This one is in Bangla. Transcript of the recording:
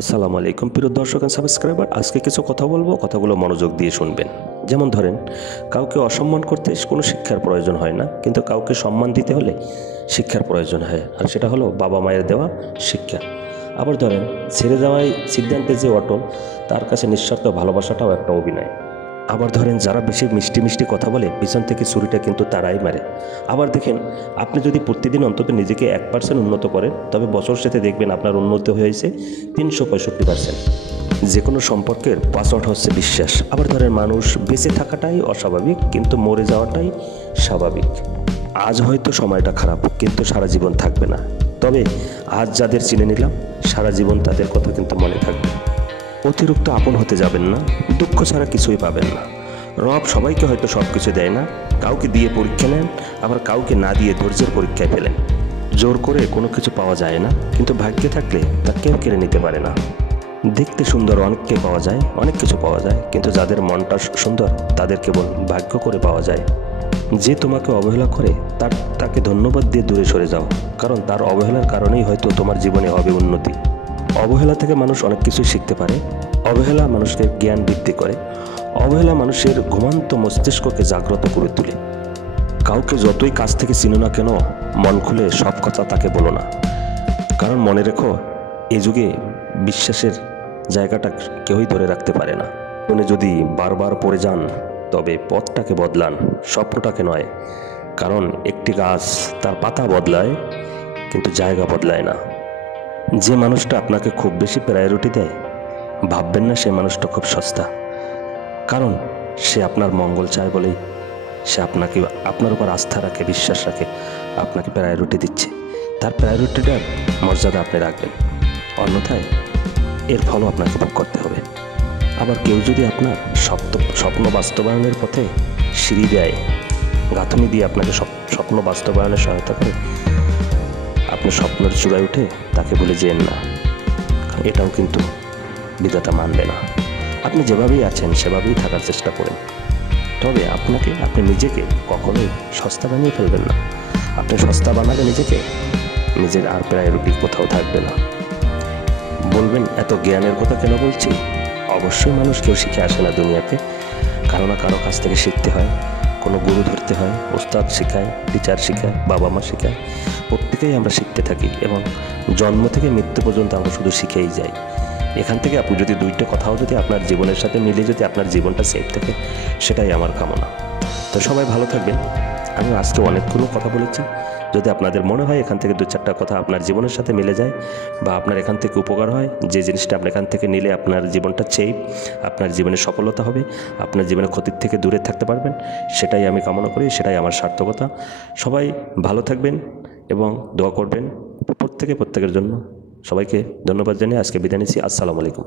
আসসালামু আলাইকুম প্রিয় দর্শক এন্ড সাবস্ক্রাইবার। আজকে কিছু কথা বলবো, কথাগুলো মনোযোগ দিয়ে শুনবেন। যেমন ধরেন, কাউকে অসম্মান করতে কোনো শিক্ষার প্রয়োজন হয় না, কিন্তু কাউকে সম্মান দিতে হলে শিক্ষার প্রয়োজন হয়, আর সেটা হলো বাবা মায়ের দেওয়া শিক্ষা। আবার ধরেন, ছেড়ে যাওয়াই সিদ্ধান্তে যে অটল, তার কাছে নিঃস্বার্থ ভালোবাসাটাও একটা অভিনয়। আবার ধরেন, যারা বেশি মিষ্টি মিষ্টি কথা বলে পিছন থেকে ছুরিটা কিন্তু তারাই মারে। আবার দেখেন, আপনি যদি প্রতিদিন অন্তত নিজেকে 1% উন্নত করেন, তবে বছর শেষে দেখবেন আপনার উন্নতি হয়েছে 365%। যে কোনো সম্পর্কের পাসওয়ার্ড হচ্ছে বিশ্বাস। আবার ধরেন, মানুষ বেঁচে থাকাটাই অস্বাভাবিক, কিন্তু মরে যাওয়াটাই স্বাভাবিক। আজ হয়তো সময়টা খারাপ, কিন্তু সারা জীবন থাকবে না। তবে আজ যাদের চিনে নিলাম, সারা জীবন তাদের কথা কিন্তু মনে থাকবে। অতিরিক্ত আপন হতে যাবেন না, দুঃখ ছাড়া কিছুই পাবেন না। রব সবাইকে হয়তো সব কিছু দেয় না, কাউকে দিয়ে পরীক্ষা নেন, আবার কাউকে না দিয়ে ধৈর্যের পরীক্ষায় ফেলেন। জোর করে কোনো কিছু পাওয়া যায় না, কিন্তু ভাগ্যে থাকলে তা কেউ কেড়ে নিতে পারে না। দেখতে সুন্দর অনেককে পাওয়া যায়, অনেক কিছু পাওয়া যায়, কিন্তু যাদের মনটা সুন্দর তাদের কেবল ভাগ্য করে পাওয়া যায়। যে তোমাকে অবহেলা করে তাকে ধন্যবাদ দিয়ে দূরে সরে যাও, কারণ তার অবহেলার কারণেই হয়তো তোমার জীবনে হবে উন্নতি। অবহেলা থেকে মানুষ অনেক কিছুই শিখতে পারে। অবহেলা মানুষকে জ্ঞান বৃদ্ধি করে। অবহেলা মানুষের ঘুমান্ত মস্তিষ্ককে জাগ্রত করে তোলে। কাউকে যতই কাছ থেকে চিনো না কেন, মন খুলে সব কথা তাকে বলো না। কারণ মনে রেখো, এ যুগে বিশ্বাসের জায়গাটা কেউই ধরে রাখতে পারে না। উনি যদি বারবার পড়ে যান, তবে পথটাকে বদলান, স্বপ্নটাকে নয়। কারণ একটি গাছ তার পাতা বদলায়, কিন্তু জায়গা বদলায় না। যে মানুষটা আপনাকে খুব বেশি প্রায়োরিটি দেয়, ভাববেন না সে মানুষটা খুব সস্তা। কারণ সে আপনার মঙ্গল চায় বলেই সে আপনার উপর আস্থা রাখে, বিশ্বাস রাখে, আপনাকে প্রায়োরিটি দিচ্ছে। তার প্রায়োরিটিটার মর্যাদা আপনি রাখবেন, অন্যথায় এর ফলও আপনাকে ভোগ করতে হবে। আবার কেউ যদি আপনার স্বপ্ন বাস্তবায়নের পথে সিঁড়ি দেয়, গাঁথনি দিয়ে আপনাকে স্বপ্ন বাস্তবায়নের সহায়তা করে, আপনি স্বপ্নের চূড়ায় উঠে তাকে ভুলে যেন না, এটাও কিন্তু বিধাতা মানবে না। আপনি যেভাবেই আছেন সেভাবেই থাকার চেষ্টা করেন, তবে আপনি নিজেকে কখনোই সস্তা বানিয়ে ফেলবেন না। আপনি সস্তা বানালে নিজের আর প্রায়োরিটি কোথাও থাকবে না। বলবেন, এত জ্ঞানের কথা কেন বলছি? অবশ্যই মানুষ কেউ শিখে আসে না দুনিয়াতে, কারো না কারো কাছ থেকে শিখতে হয়। কোনো গুরু ধরতে হয়, ওস্তাদ শেখায়, টিচার শেখায়, বাবা মা শেখায়। প্রত্যেকেই আমরা শিখতে থাকি, এবং জন্ম থেকে মৃত্যু পর্যন্ত আমরা শুধু শিখেই যাই। এখান থেকে আপনি যদি দুইটা কথাও যদি আপনার জীবনের সাথে মিলে যদি আপনার জীবনটা সেফ থাকে, সেটাই আমার কামনা। তো সবাই ভালো থাকবেন। আমি আজকে অনেকগুলো কথা বলেছি। যদি আপনাদের মনে হয় এখান থেকে 2-4টা কথা আপনার জীবনের সাথে মিলে যায়, বা আপনার এখান থেকে উপকার হয়, যে জিনিসটা আপনি এখান থেকে নিলে আপনার জীবনটা সেফ, আপনার জীবনে সফলতা হবে, আপনার জীবনে ক্ষতির থেকে দূরে থাকতে পারবেন, সেটাই আমি কামনা করি, সেটাই আমার সার্থকতা। সবাই ভালো থাকবেন এবং দোয়া করবেন প্রত্যেকের জন্য। সবাইকে ধন্যবাদ জানিয়ে আজকে বিদায় নিচ্ছি। আসসালামু আলাইকুম।